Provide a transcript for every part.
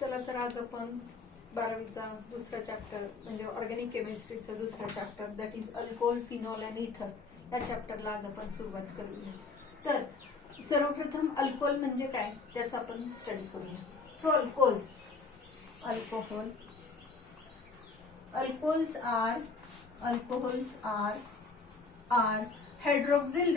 चला तर आज आपण 12वीचा दुसरा चॅप्टर म्हणजे ऑर्गॅनिक केमिस्ट्रीचा दुसरा chapter that is alcohol, phenol आणि इथर या चॅप्टरला आज आपण सुरुवात करूया. तर सर्वप्रथम अल्कोहोल म्हणजे काय त्याचा आपण स्टडी करूया. So alcohol alcohols are hydroxyl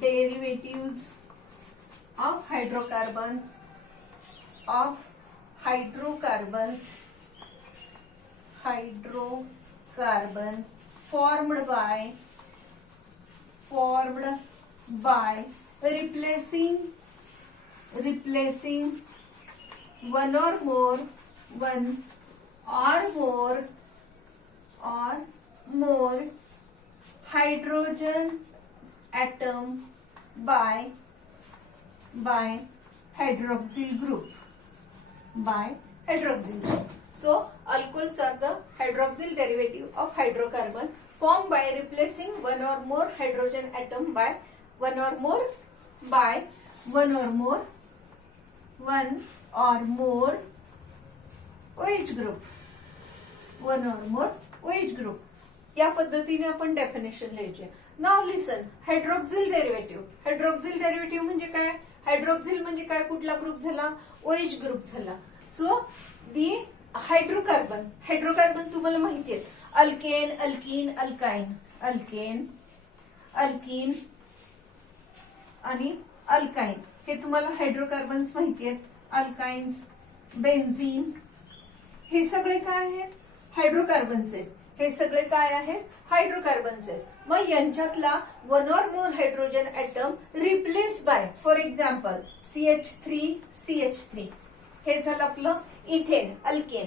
derivatives of hydrocarbon formed by replacing one or more hydrogen atom by hydroxyl group. So alcohols are the hydroxyl derivative of hydrocarbon formed by replacing one or more hydrogen atom by one or more OH group. या पद्धतीने आपण definition लिहायचे. Now लिसन, hydroxyl derivative म्हणजे काय? Hydroxyl म्हणजे काय? कुठला group झाला? OH ग्रुप झाला. सो दी हायड्रोकार्बन तुम्हाला माहिती आहे, अल्केन, अल्कीन, अल्कीन आणि अल्काइन हे तुम्हाला हायड्रोकार्बन्स माहिती आहेत. अल्काइन्स, बेन्झीन हे सगळे काय आहेत? हायड्रोकार्बन्स आहेत. हे सगळे काय आहेत? हायड्रोकार्बन्स आहेत. मग यांच्यातला one or more hydrogen atom replace bye, for example CH3 हे झालं आपलं इथेन, अल्केन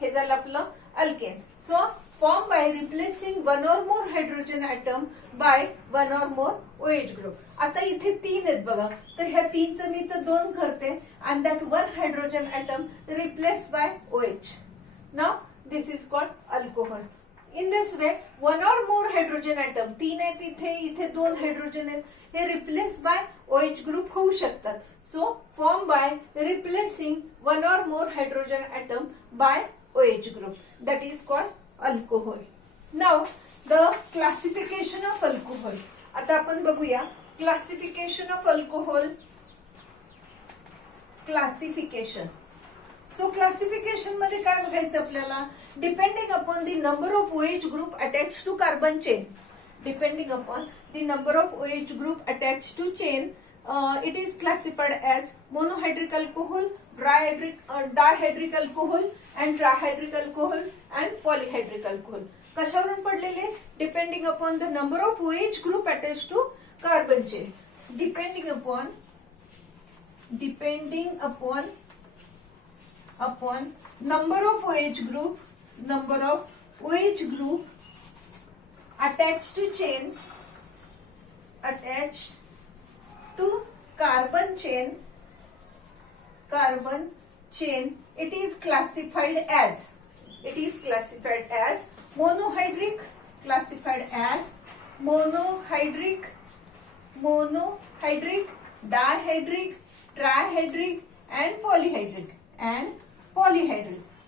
हे झालं आपलं alkane. So form by replacing one or more hydrogen atom by one or more OH group. आता इथे 3 आहेत बघा, तर ह्या 3चं मी तर 2 करते and that one hydrogen atom replace by OH. Now this is called alcohol. In this way, one or more hydrogen atom, 3 आहेत इथे 2 हायड्रोजन आहेत, हे रिप्लेस बाय OH ग्रुप होऊ शकतात. So form by replacing one or more hydrogen atom by OH group, that is called alcohol. Now the classification of alcohol. आता आपण बघूया classification of alcohol. So classification मध्ये काय बघायचं आपल्याला? Depending upon the number of OH group attach to carbon chain. It is classified as monohydric alcohol, dihydric alcohol and trihydric alcohol and polyhydric alcohol. कशावरून पडलेले? Depending upon the number of OH group attach to carbon chain. Depending upon number of OH group attached to carbon chain, it is classified as monohydric, dihydric, trihydric and polyhydric.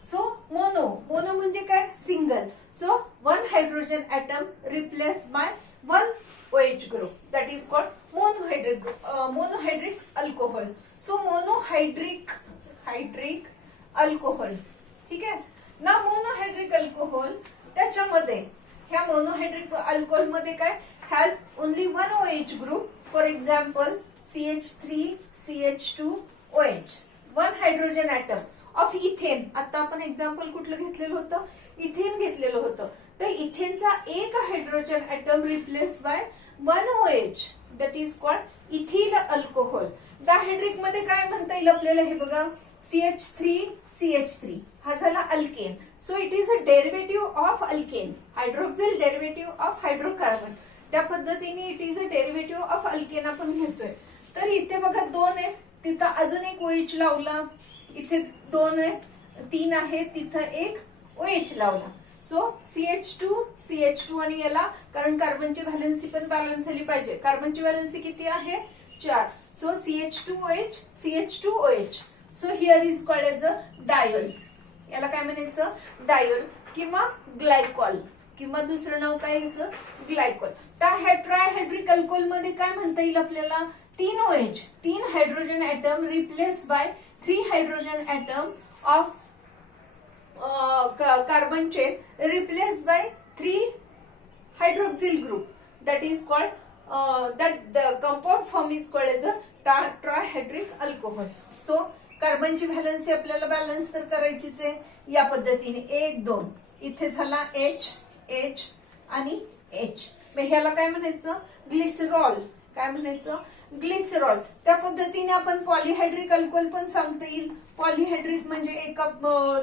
So mono म्हणजे काय? Single. So one hydrogen atom replace by one OH group, that is called monohydric alcohol. So monohydric alcohol. ठीक आहे ना. Monohydric alcohol त्याच्यामध्ये ह्या monohydric alcohol मध्ये काय? Has only one OH group. For example CH3 CH2 OH, one hydrogen atom of ethane. आता आपण example कुठलं घेतलेलं होतं? इथेन घेतलेलं होतं. तर इथेनचा एक hydrogen atom replace by one OH, that is called ethyl alcohol. Dihydric मध्ये काय म्हणता येईल आपल्याला? हे बघा, CH3 हा झाला alkane. So it is a derivative of alkane, hydroxyl derivative of hydrocarbon. त्या पद्धतीने it is a derivative of alkane आपण घेतोय. तर इथे बघा 2 आहेत, तिथं अजून एक OH लावला, इथे 2 आहेत, 3 आहेत, तिथं एक OH लावला. सो CH2 आणि याला, कारण कार्बनची व्हॅलेन्सी पण बॅलन्स झाली पाहिजे. कार्बनची व्हॅलेन्सी किती आहे? 4. So CH2OH. So here is called as a diol. याला काय म्हणायचं? डायोल किंवा ग्लायकॉल, किंवा दुसरं नाव काय याचं? ग्लायकॉल. ट्रायहायड्रिक अल्कोहोल मध्ये काय म्हणता येईल आपल्याला? 3 OH, 3 hydrogen atom replace bye 3 hydrogen atom of carbon chain replaced by 3 hydroxyl group. That is called that the compound form is called as a trihydric alcohol. So कार्बनची व्हॅलन्सी आपल्याला balance तर करायचीच आहे या पद्धतीने. 1 2 इथे झाला H आणि H. मग ह्याला काय म्हणायचं? ग्लिसरॉल. काय म्हणायचं? ग्लिसरॉल. त्या पद्धतीने आपण पॉलिहायड्रिक अल्कोहोल पण सांगता येईल. पॉलिहायड्रिक म्हणजे एका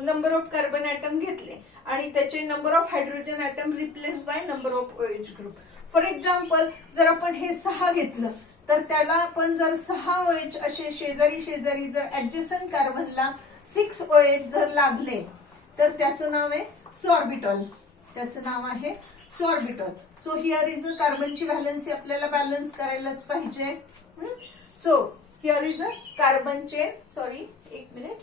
नंबर ऑफ कार्बन ऍटम घेतले आणि त्याचे number of hydrogen atom replace by number of OH group. For example, जर आपण हे 6 घेतलं तर त्याला आपण जर 6 OH असे शेजारी शेजारी जर ऍडजस्टंट कार्बनला 6 OH जर लागले तर त्याचं नाव आहे सॉर्बिटॉल. त्याचं नाव आहे sorbitol. So here is a कार्बनची व्हॅलन्सी आपल्याला बॅलन्स करायलाच पाहिजे. So here is a carbon chain. Sorry, एक मिनिट.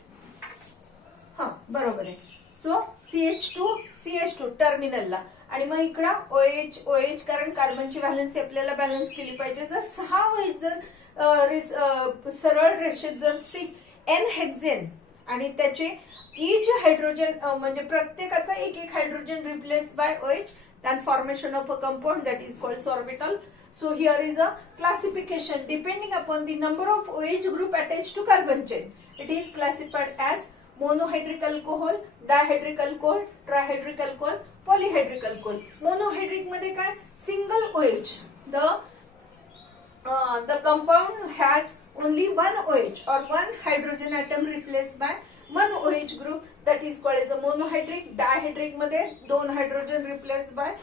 हा, बरोबर आहे. सो CH2 टर्मिनलला, आणि मग इकडं OH, कारण कार्बनची व्हॅलन्सी आपल्याला बॅलन्स केली पाहिजे. जर 6 OH जर सरळ रेषेत जर N हेक्झेन आणि त्याचे इच हायड्रोजन म्हणजे प्रत्येकाचा एक hydrogen replace by OH, then formation of a compound that is called orbital. So here is a classification depending upon the number of OH group attached to carbon chain. It is classified as monohydric alcohol, dihydric alcohol, trihydric alcohol, polyhydric alcohol. Monohydric मध्ये काय? Single OH. The compound has only one OH or one hydrogen atom replaced by one OH group, that is called as a monohydric. Dihydric मध्ये 2 hydrogen replace by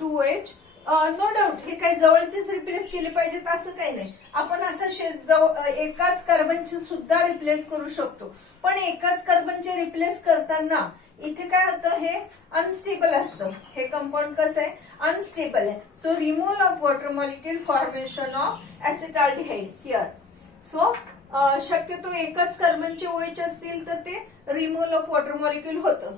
2 OH. No doubt हे काही जवळचेच replace केले पाहिजेत असं काही नाही. आपण असं एकाच कार्बनचे सुद्धा रिप्लेस करू शकतो. पण एकाच कार्बनचे रिप्लेस करताना इथे काय होतं? हे अनस्टेबल असतं. हे कंपाऊंड कसं आहे? अनस्टेबल आहे. So removal of water molecule, formation of acetaldehyde here. So शक्यतो एकच कार्बनचे OH असतील तर ते रिमूव्हल ऑफ वॉटर मॉलिक्यूल होतं.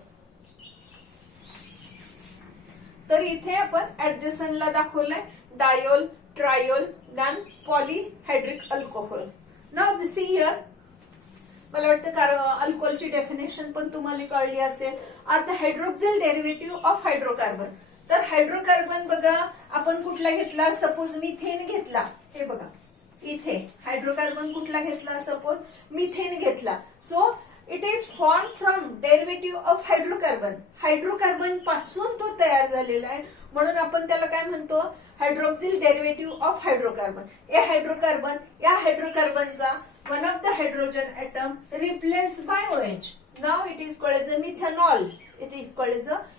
तर इथे आपण ऍडजस्टंटला दाखवलंय diol, triol, then polyhydric alcohol. Now this here. मला वाटतं अल्कोहोलची डेफिनेशन पण तुम्हाला कळली असेल. Are the hydroxyl derivative of hydrocarbon. तर हायड्रोकार्बन बघा आपण कुठला घेतला? सपोज मिथेन घेतला. हे बघा इथे हायड्रोकार्बन कुठला घेतला? सपोज मिथेन घेतला. So it is form from derivative of hydrocarbon. Hydrocarbon पासून तो तयार झालेला आहे, म्हणून आपण त्याला काय म्हणतो? Hydroxyl derivative of hydrocarbon. या हायड्रोकार्बनचा one of the hydrogen atom replace by OH. Now it is called as a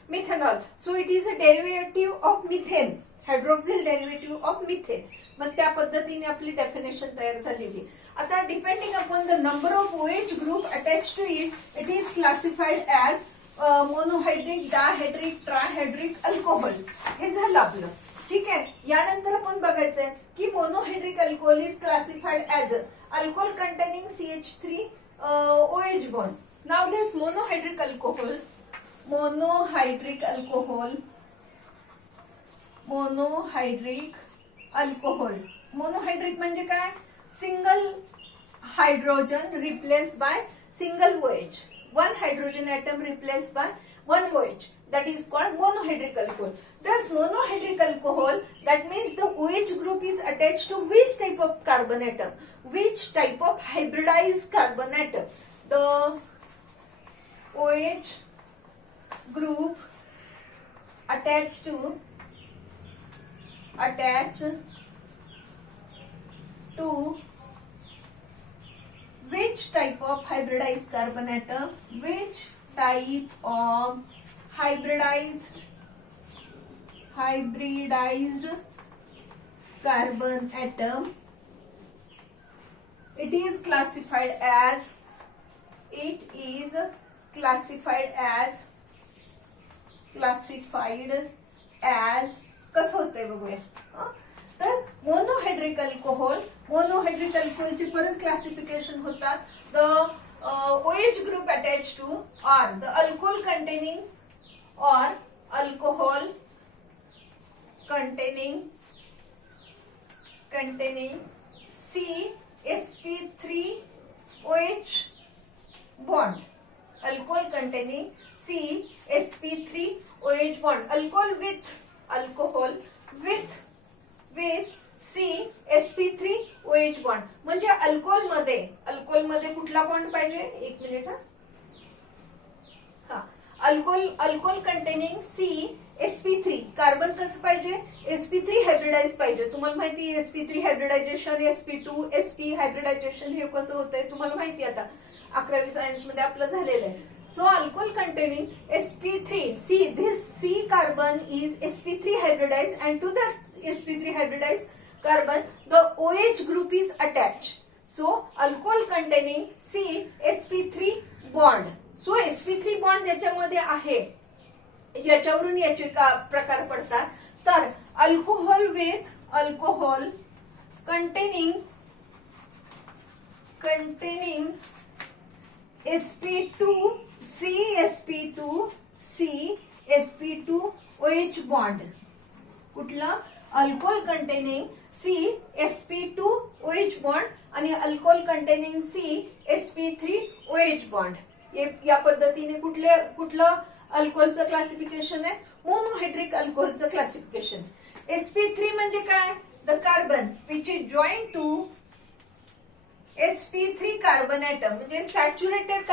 methanol. So it is a derivative of methane, hydroxyl derivative of methane. मग त्या पद्धतीने आपली डेफिनेशन तयार झालेली. आता depending upon the number of OH group attach to it, it is classified as monohydric, dihydric, trihydric alcohol. हे झालं आपलं. ठीक आहे. यानंतर आपण बघायचंय की monohydric alcohol is classified as alcohol containing CH3OH bond. Now this monohydric alcohol. Monohydric म्हणजे काय? Single hydrogen replace by single OH. One hydrogen atom replaced by one OH. That is called monohydric alcohol. Thus, monohydric alcohol, that means the OH group is attached to which type of carbon atom? Which type of hybridized carbon atom? The OH group attached to which type of hybridized carbon atom? Which type of hybridized carbon atom? It is classified as classified as कसं होतंय बघूया. तर monohydric अल्कोहोलची परत classification होतात. The OH group attached to or the alcohol containing CsP3OH bond. Alcohol containing CsP3OH bond. Alcohol with CsP3OH bond. म्हणजे alcohol मध्ये कुठला bond पाहिजे. एक minute. Alcohol containing CsP3 carbon कसं पाहिजे. sp3 हायब्रिडाइज पाहिजे. तुम्हाला माहिती sp3 hybridisation, sp2 sp hybridisation हे कसं होतंय तुम्हाला माहिती. आता 11वी सायन्स मध्ये आपलं झालेलं आहे. So alcohol containing sp3 this C carbon is sp3 hybridized, and to that sp3 hybridized carbon the OH group is attached. So alcohol containing CsP3 bond. So sp3 bond याच्यामध्ये आहे. याच्यावरून याचे प्रकार पडतात. तर अल्कोहोल containing CsP2OH bond. कुठला. Alcohol containing CsP2OH bond आणि alcohol containing CsP3OH bond. या पद्धतीने कुठलं अल्कोहोलचं क्लासिफिकेशन आहे. मोनोहायड्रिक अल्कोहोलचं क्लासिफिकेशन. sp3 म्हणजे काय. The carbon which is joint to sp3 carbon atom. म्हणजे सॅच्युरेटेड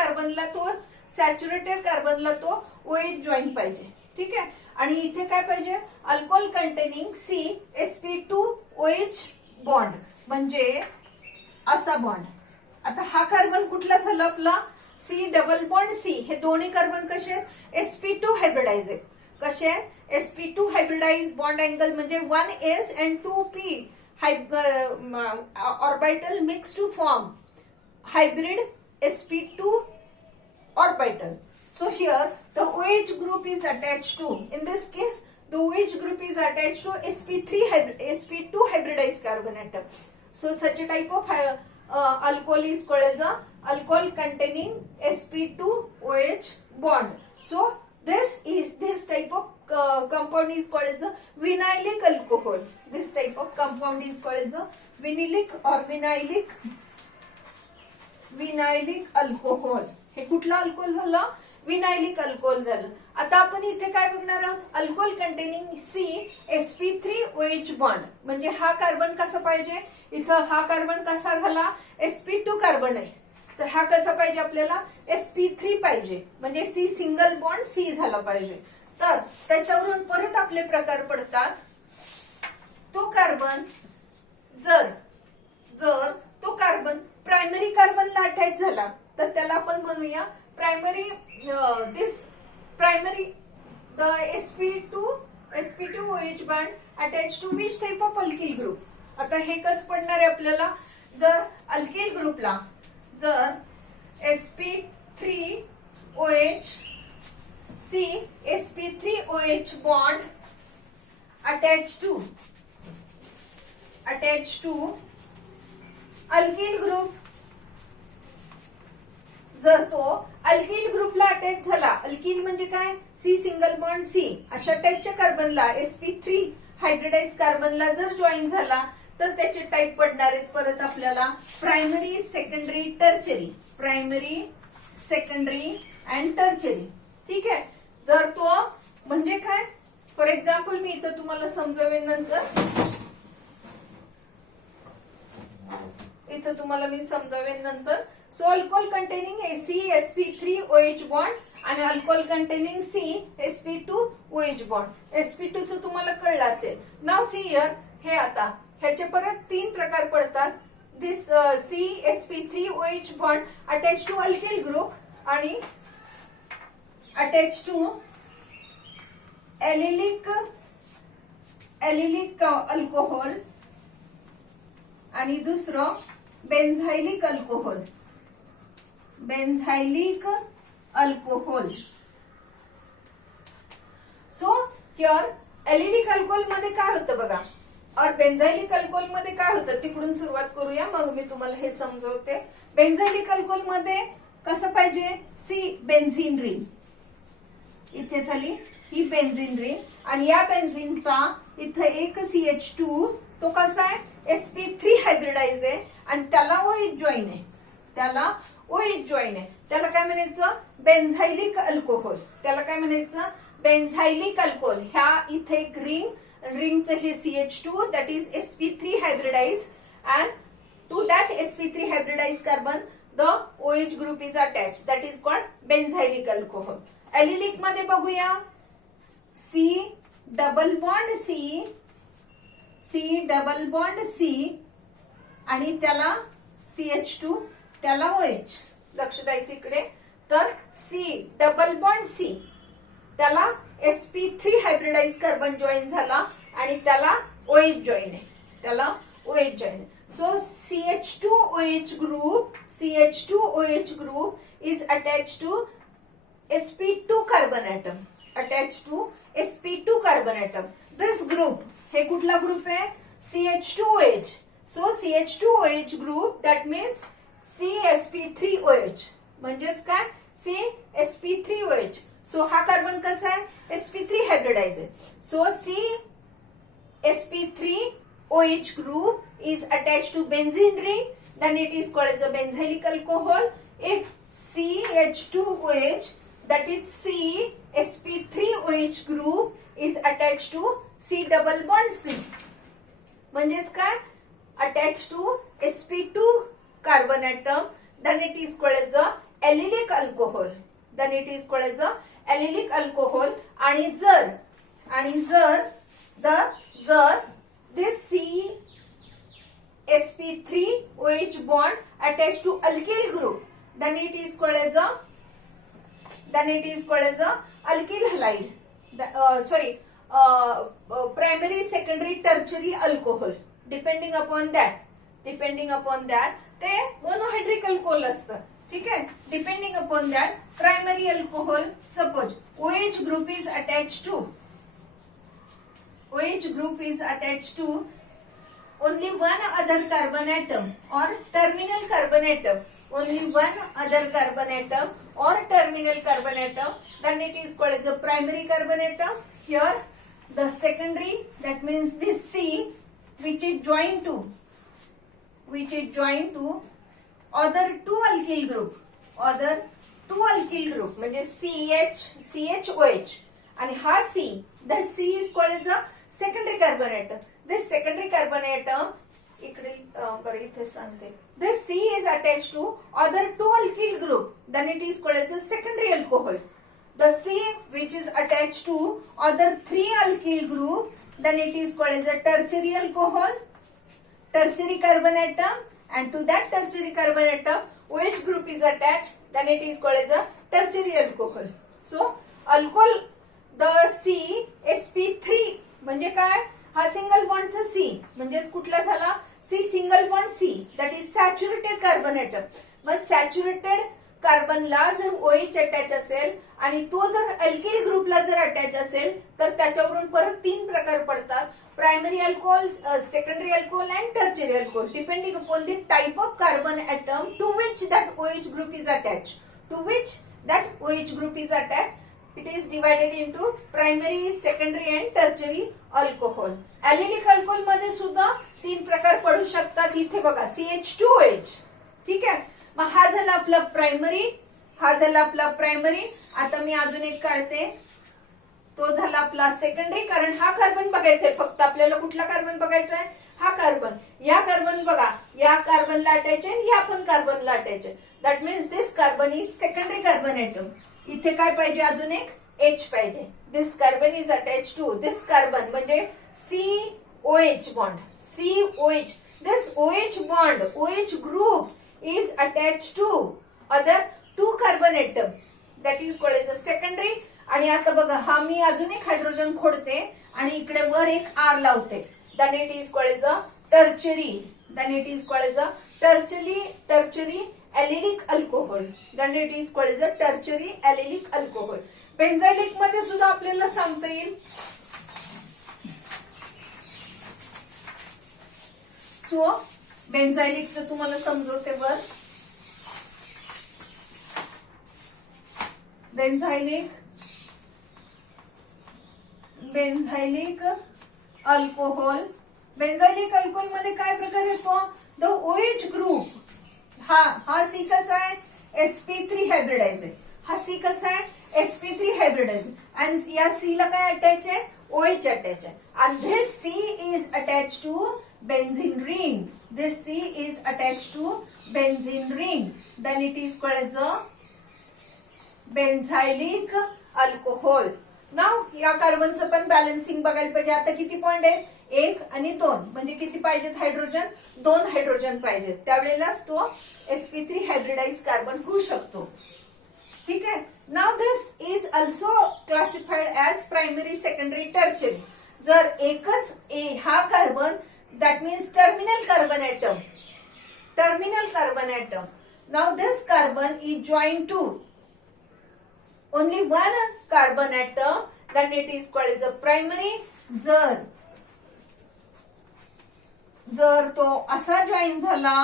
कार्बनला तो OH जॉईंट पाहिजे. ठीक आहे. आणि इथे काय पाहिजे. अल्कोहोल कंटेनिंग CsP2OH बॉन्ड म्हणजे असा बॉन्ड. आता हा कार्बन कुठला झाला आपला. C double bond C. हे दोन्ही कार्बन कसे आहेत. sp2 हायब्रिडाइज आहेत. कसे आहेत. sp2 हायब्रिडाइज बॉन्ड अँगल म्हणजे 1s and 2p orbital mix to form hybrid sp2 orbital. So here the OH group is attached to, in this case the OH group is attached to sp2 hybridized carbon atom. So such a type of alcohol is called as a alcohol containing sp2OH bond. So this type of compound is called as a vinylic alcohol. This type of compound is called as a vinylic alcohol. हे कुठला alcohol झाला. Vinylic alcohol झालं. आता आपण इथे काय बघणार आहोत. अल्कोहोल कंटेनिंग CsP3OH बॉन्ड म्हणजे हा कार्बन कसा पाहिजे. इथं हा कार्बन कसा झाला. sp2 कार्बन आहे. तर हा कसा पाहिजे आपल्याला. sp3 पाहिजे. म्हणजे C सिंगल बॉन्ड C झाला पाहिजे. तर त्याच्यावरून परत आपले प्रकार पडतात. तो कार्बन जर तो कार्बन प्रायमरी कार्बनला अटॅच झाला तर त्याला आपण म्हणूया primary the sp2OH bond attached to which type of alkyl group. आता हे कसं पडणार आहे आपल्याला. जर अल्किल ग्रुपला जर sp3OH bond attached to alkyl group. जर तो अल्किल ग्रुपला अटॅच झाला. अल्किल म्हणजे काय. C सिंगल बॉन्ड C अशा टाईपच्या कार्बनला sp3 हायब्रिडाइज कार्बनला जर जॉईन झाला तर त्याचे टाईप पडणार आहेत परत आपल्याला प्रायमरी, सेकंडरी, अँड टर्चरी. ठीक आहे. जर तो म्हणजे काय. फॉर एक्झाम्पल मी इथं तुम्हाला समजावेन नंतर. So alcohol containing CsP3OH bond आणि alcohol containing CsP2OH bond. sp2 चं तुम्हाला कळलं असेल. Now see here. हे आता ह्याचे परत 3 प्रकार पडतात. This CsP3OH bond attach to alkyl group आणि अटॅच टू एलिलिक अल्कोहोल आणि दुसरं benzylic alcohol. So here allylic alcohol मध्ये काय होतं बघा, और बेन्झायलिक अल्कोहोल मध्ये काय होतं तिकडून सुरुवात करूया, मग मी तुम्हाला हे समजवते. बेन्झायलिक अल्कोहोल मध्ये कसं पाहिजे, सी बेन्झीन रिंग इथे झाली ही बेन्झीन रिंग, आणि या बेन्झीनचा इथे एक CH2 तो कसा आहे sp3 हायब्रिडाइज आहे आणि त्याला OH जॉईन आहे, त्याला OH जॉईन आहे. त्याला काय म्हणायचं, बेन्झायलिक अल्कोहोल. त्याला काय म्हणायचं, बेन्झायलिक अल्कोहोल. ह्या इथे एक रिंगचं हे CH2 that is sp3 hybridize, and to that sp3 hybridize carbon the OH group is attach, that is called benzylic alcohol. Allylic मध्ये बघूया, C double bond C double bond C आणि त्याला CH2 त्याला OH. लक्ष द्यायचं इकडे. तर C double bond C त्याला sp3 हायब्रिडाइज कार्बन जॉईन झाला आणि त्याला OH जॉईन आहे, त्याला OH join. So CH2OH group is attach to sp2 carbon atom, attached to sp2 carbon atom. This group, हे कुठला ग्रुप आहे, CH2OH. So CH2OH group that means Csp3OH म्हणजेच काय, Csp3OH. सो हा कार्बन कसा आहे, sp3 हायब्रिडाइज आहे. So Csp3OH group is attached to benzene ring, then it is called as a benzylic alcohol. If CH2OH that is Csp3OH group is attached to C double bond C, म्हणजेच काय, attached to sp2 carbon atom, then it is called as a allylic alcohol. Then it is called as a allylic alcohol. आणि जर this Csp3OH bond attached to alkyl group, then it is called as a alkyl halide. Primary, secondary, tertiary alcohol. Depending upon that ते monohydric alcohol असतं. ठीक आहे, depending upon that primary alcohol. Suppose OH group is attached to only one other carbon atom or terminal carbon atom, then it is called as a primary carbon atom. Here the secondary, that means this C which is joined to other two alkyl group म्हणजे CHOH आणि हा C, the C is called as a secondary carbon atom. This secondary carbon atom इथे सांगते, this C is attached to other two alkyl group, then it is called as a secondary alcohol. The C which is attached to other three alkyl group, then it is called as a tertiary alcohol, tertiary carbon atom, and to that tertiary carbon atom OH group is attached, then it is called as a tertiary alcohol. So alcohol, the C sp3 म्हणजे काय, हा single बॉन्डचा C म्हणजेच कुठला झाला, C single bond C, that is saturated carbon atom. मग saturated कार्बनला जर OH attach असेल आणि तो जर अल्किल ग्रुपला जर अटॅच असेल तर त्याच्यावरून परत 3 प्रकार पडतात, primary alcohol, secondary alcohol and tertiary alcohol, depending upon the type of carbon atom to which that OH group is attach. It is divided into primary, secondary and tertiary alcohol. Allylic alcohol मध्ये सुद्धा 3 प्रकार पडू शकतात. इथे बघा CH2OH. ठीक आहे, मग हा झाला आपला प्रायमरी. आता मी अजून एक काढते, तो झाला आपला सेकंडरी. कारण हा कार्बन बघायचा आहे, फक्त आपल्याला कुठला कार्बन बघायचा आहे, हा कार्बन. या कार्बन बघा, या कार्बनला अटॅच आहे, या पण कार्बनला अटॅच आहे. That means this carbon is secondary carbon atom. इथे काय पाहिजे, अजून एक H पाहिजे. This carbon is attach to this carbon म्हणजे COH bond, COH. This OH bond, OH group is attach to other 2 carbon atom, that is called as a secondary. आणि आता बघा, हा मी अजून एक हायड्रोजन खोडते आणि इकडे वर एक R लावते, than it is called as a tertiary. Tertiary allylic alcohol. Then it is called as a tertiary allylic alcohol. बेन्झायलिक मध्ये सुद्धा आपल्याला सांगता येईल. सो बेन्झायलिकचं तुम्हाला समजवते वर. बेन्झायलिक अल्कोहोल. बेन्झायलिक अल्कोहोल मध्ये काय प्रकार येतो? The OH group. हा सी कसा आहे? sp3 हायब्रिडाइज आहे. हा सी कसा आहे? sp3 hybridise. आणि या सी ला काय अटॅच आहे? OH अटॅच आहे. आणि this C is attach to benzene ring. This C is attached to benzene ring. Then it is called as a benzylic alcohol. Now या कार्बनचं पण बॅलन्सिंग बघायला पाहिजे. आता किती पॉइंट आहेत? 1 आणि 2. म्हणजे किती पाहिजेत हायड्रोजन? 2 हायड्रोजन पाहिजेत. त्यावेळेलाच तो sp3 हायब्रिडाइज कार्बन होऊ शकतो. ठीक आहे. Now this is also classified as primary, secondary, tertiary. जर एकच हा carbon, that means terminal carbon atom. Terminal carbon atom. Now this carbon is joined to only one carbon atom, then it is called as a primary. जर तो असा join झाला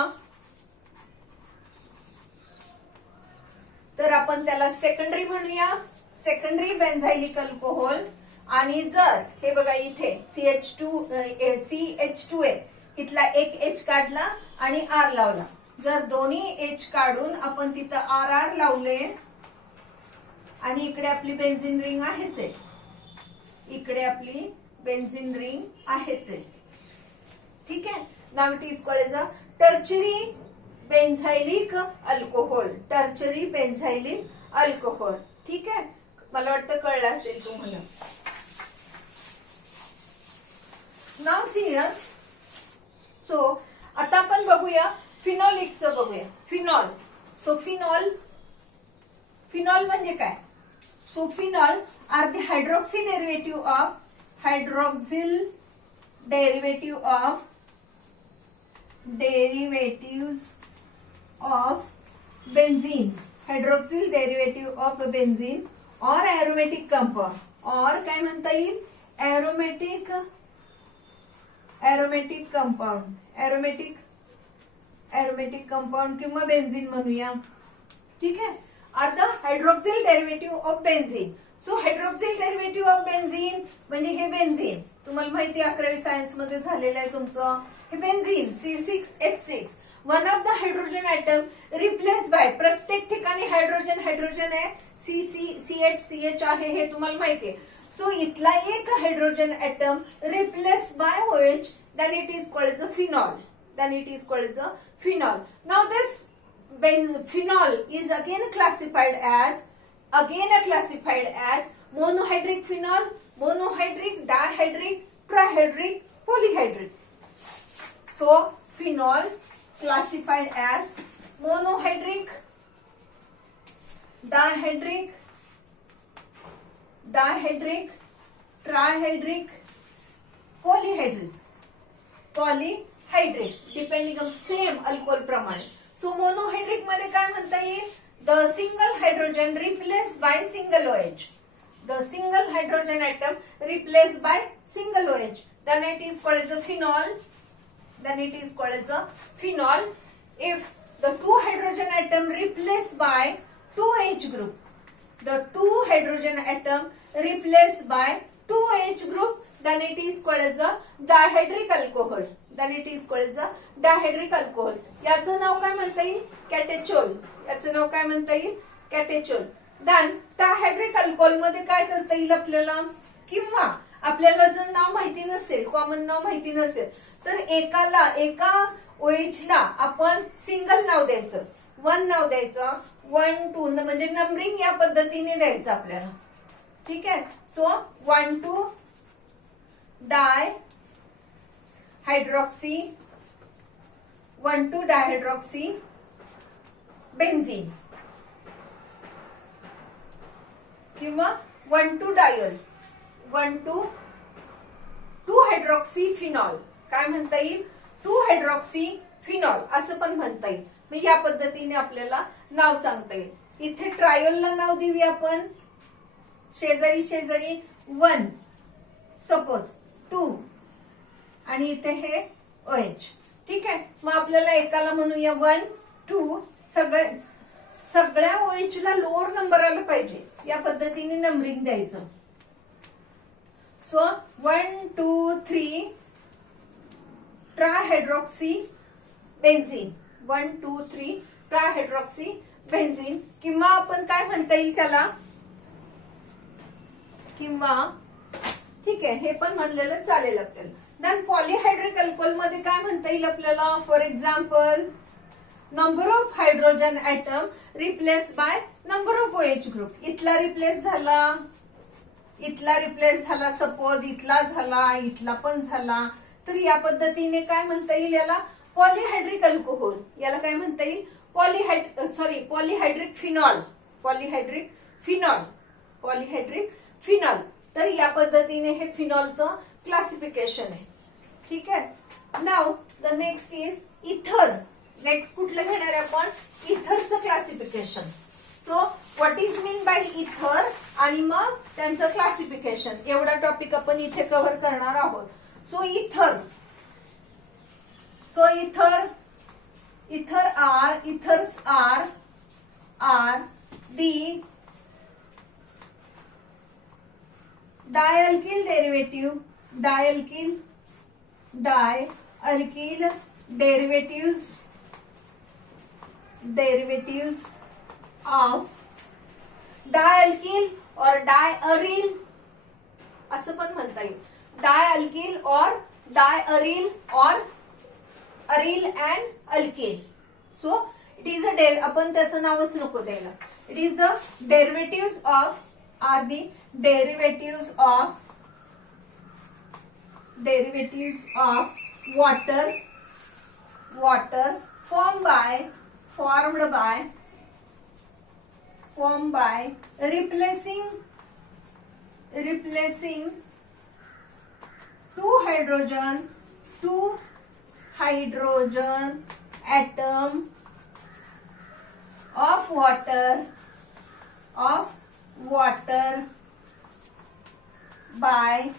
तर आपण त्याला सेकंडरी म्हणूया. Secondary benzylic alcohol. आणि जर हे बघा इथे CH2A इथला एक H काढला आणि R लावला. जर दोन्ही H काढून आपण तिथं RR लावले आणि इकडे आपली बेन्झीन रिंग आहेच आहे. इकडे आपली बेन्झीन रिंग आहेच आहे. ठीक आहे. Now it is called as a tertiary benzylic alcohol. Tertiary benzylic alcohol. ठीक आहे. मला वाटतं कळलं असेल तुम्हाला. नाव सी हियर. सो आता आपण बघूया फिनॉलिकचं बघूया. फिनॉल. सो फिनॉल म्हणजे काय? So phenol are the hydroxy derivative of benzene. Hydroxyl derivative of benzene or aromatic compound. और काय म्हणता येईल? एरोमेटिक कंपाऊंड किंवा बेन्झीन म्हणूया. ठीक आहे. Are the hydroxyl derivative of benzene. So hydroxyl derivative of benzene म्हणजे हे बेन्झीन तुम्हाला माहिती 11वी सायन्स मध्ये झालेलं आहे तुमचं. हे benzene C6H6 one of the hydrogen atom replace bye. प्रत्येक ठिकाणी हायड्रोजन आहे. CH आहे हे तुम्हाला माहिती आहे. सो इथला एक hydrogen atom replace by OH, then it is called as a phenol. Now this phenol is again classified as monohydric phenol, monohydric, dihydric, trihydric, polyhydric. So phenol classified as monohydric, dihydric, trihydric, polyhydric depending on same alcohol प्रमाणे. So monohydric मध्ये काय म्हणता येईल? The single hydrogen replace by single OH. The single hydrogen atom replace by single OH. Then it is called as a phenol. If the two hydrogen atom replaced by two H group, the two hydrogen atom replaced by two H group, then it is called as a dihydric alcohol. याचं नाव काय म्हणता येईल? कॅटेचोल. Then डायहायड्रिक alcohol मध्ये काय करता येईल आपल्याला? किंवा आपल्याला जर नाव माहिती नसेल, कॉमन नाव माहिती नसेल, तर एका OH ला आपण सिंगल नाव द्यायचं, 1 नाव द्यायचं, 1 2 म्हणजे नंबरिंग या पद्धतीने द्यायचं आपल्याला. ठीक आहे. सो 1 2 डाय हायड्रॉक्सी, 1 2 डायहायड्रॉक्सी बेन्झीन किंवा 1 2 डायल, 1 2 2 हायड्रॉक्सी फिनॉल. काय म्हणता येईल? 2 हायड्रॉक्सी फिनॉल असं पण म्हणता येईल. मग या पद्धतीने आपल्याला नाव सांगता येईल. इथे ट्रायलला नाव देऊया आपण शेजारी शेजारी 1 सपोज 2 आणि इथे हे OH. ठीक आहे, मग आपल्याला एकाला म्हणूया 1 2 सगळ्या OH ला लोअर नंबर आला पाहिजे, या पद्धतीने नंबरिंग द्यायचं. सो 1 2 3 ट्रायहायड्रॉक्सी बेन्झीन, 1 2 3 ट्रायहायड्रॉक्सी बेन्झीन, किंवा आपण काय म्हणता येईल त्याला, किंवा ठीक आहे हे पण म्हणलेलं चालेल आपल्याला. देन पॉलिहायड्रिक अल्कोहोल मध्ये काय म्हणता येईल आपल्याला, for example number of hydrogen atom replace by number of OH group. इथला रिप्लेस झाला, इथला रिप्लेस झाला, सपोज इथला झाला, इथला पण झाला, तर या पद्धतीने काय म्हणता येईल याला, पॉलिहायड्रिक अल्कोहोल. याला काय म्हणता येईल, polyhydric phenol, polyhydric phenol, polyhydric phenol. तर या पद्धतीने हे फिनॉलचं क्लासिफिकेशन आहे. ठीक आहे, now the next is ether. Next कुठलं घेणार आहे आपण, इथरचं classification. So what is mean by ether आणि मग त्यांचं क्लासिफिकेशन, एवढा टॉपिक आपण इथे कव्हर करणार आहोत. सो इथर, ethers are the dialkyl derivatives of dialkyl or diaryl, असं पण म्हणता येईल, dialkyl or diaryl or aryl and alkyl. So it is आपण त्याचं नावच नको द्यायला. It is the derivatives of water formed by replacing two hydrogen atom of water by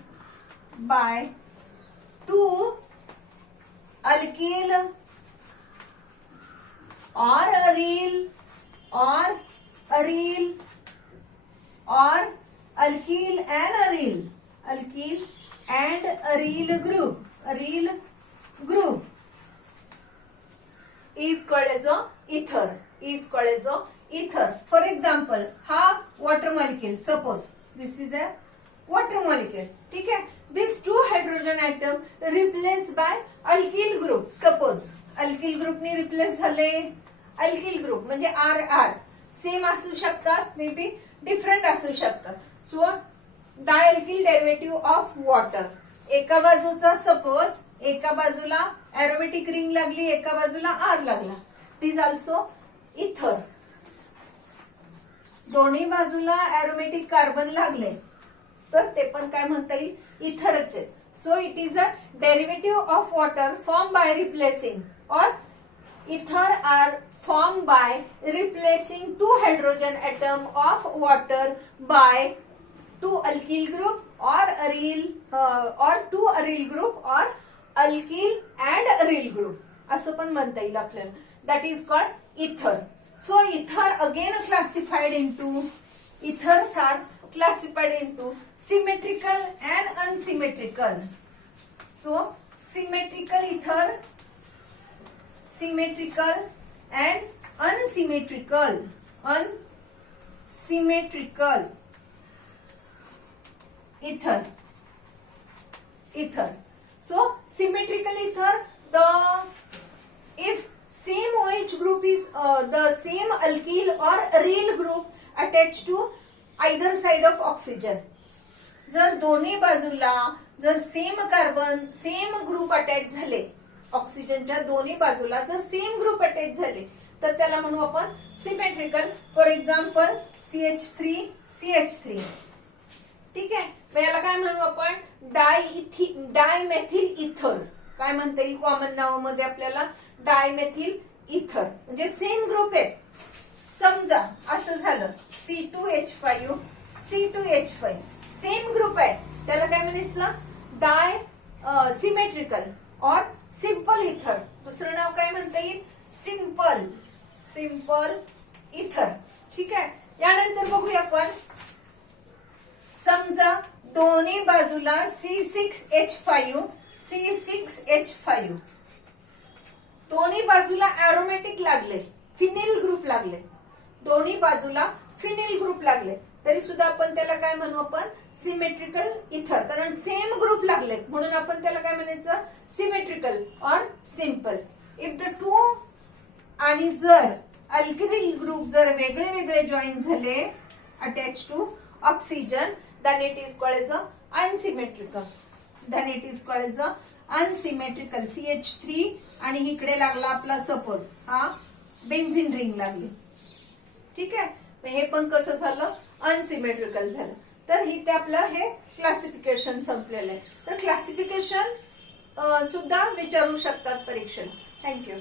two alkyl or aryl alkyl and aryl group is called as a ether. For example, हा water molecule, suppose this is a water molecule. ठीक है, this two hydrogen atom replaced by alkyl group. Suppose alkyl group ने replace झाले, alkyl group म्हणजे RR same असू शकतात, may be different असू शकतात. सो डायल्किल डेरिव्हेटिव्ह ऑफ वॉटर, एका बाजूचा सपोज एका बाजूला एरोमेटिक रिंग लागली, एका बाजूला R लागला, इट इज ऑल्सो इथर. दोन्ही बाजूला एरोमेटिक कार्बन लागले तर ते पण काय म्हणता येईल, इथरच आहे. So it is a derivative of water form by replacing, और ether are formed by replacing two hydrogen atom of water by two alkyl group or aryl or two aryl group or alkyl and aryl group असं पण म्हणता येईल आपल्याला. that is called ether. So ether again classified into, ethers are classified into symmetrical and unsymmetrical. So symmetrical ether, symmetrical and unsymmetrical ether. So symmetrical ether, if same OH group is the same alkyl or aryl group attached to either side of oxygen. जर दोन्ही बाजूला जर same carbon same group attach झाले, ऑक्सिजनच्या दोन्ही बाजूला जर same group attach झाले तर त्याला म्हणू आपण सिमेट्रिकल. For example CH3. ठीक आहे, मग याला काय म्हणू आपण, डायमेथिल इथर. काय म्हणता येईल कॉमन नावामध्ये आपल्याला, डायमेथिल इथर. म्हणजे सेम ग्रुप आहे. समजा असं झालं C2H5 C2H5 सेम ग्रुप आहे, त्याला काय म्हणायचं, डाय सिमेट्रिकल और सिंपल इथर. दुसरं नाव काय म्हणता येईल, सिंपल इथर. ठीक आहे. यानंतर बघूया आपण, समजा दोन्ही बाजूला C6H5 दोन्ही बाजूला अरोमॅटिक लागले, फिनिल ग्रुप लागले, दोन्ही बाजूला फिनिल ग्रुप लागले, तरी सुद्धा आपण त्याला काय म्हणू, आपण सिमेट्रिकल इथर, कारण सेम ग्रुप लागले म्हणून आपण त्याला काय म्हणायचं, सिमेट्रिकल और सिंपल. इफ द टू, आणि जर अल्किल ग्रुप जर वेगळे वेगळे जॉईन झाले attach to oxygen, then it is called as unsymmetrical. Unsymmetrical. CH3 आणि इकडे लागला आपला सपोज हा बेन्झीन रिंग लागली. ठीक आहे. हे पण कसं झालं, अनसिमेट्रिकल झालं. तर इथे आपलं हे क्लासिफिकेशन संपलेलं आहे. तर क्लासिफिकेशन सुद्धा विचारू शकतात परीक्षेला. थँक्यू.